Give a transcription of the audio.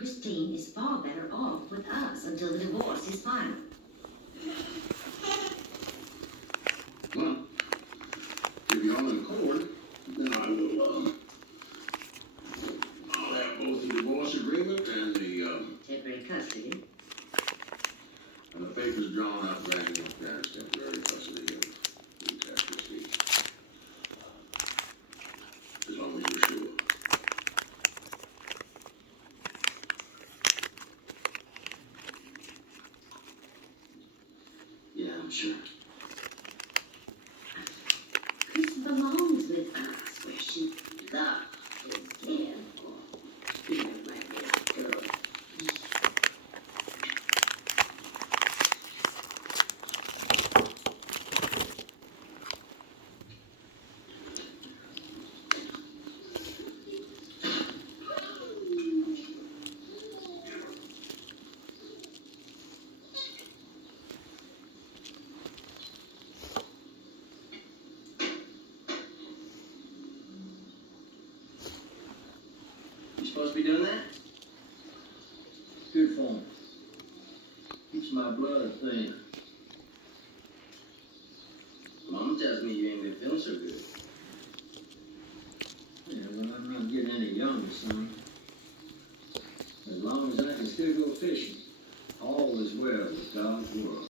Christine is far better off with us until the divorce is final. Well, if you're all in accord, then I will, I'll have both the divorce agreement and Temporary custody. the papers drawn up granting your parents temporary custody of the tax receipts. As long as you're sure. Yeah, I'm sure. Chris belongs with us where she loves is cared for. You know, my little girl. You supposed to be doing that? Good form. Keeps my blood thin. Mom tells me you ain't been feeling so good. Yeah, well, I'm not getting any younger, son. As long as I can still go fishing, all is well with God's world.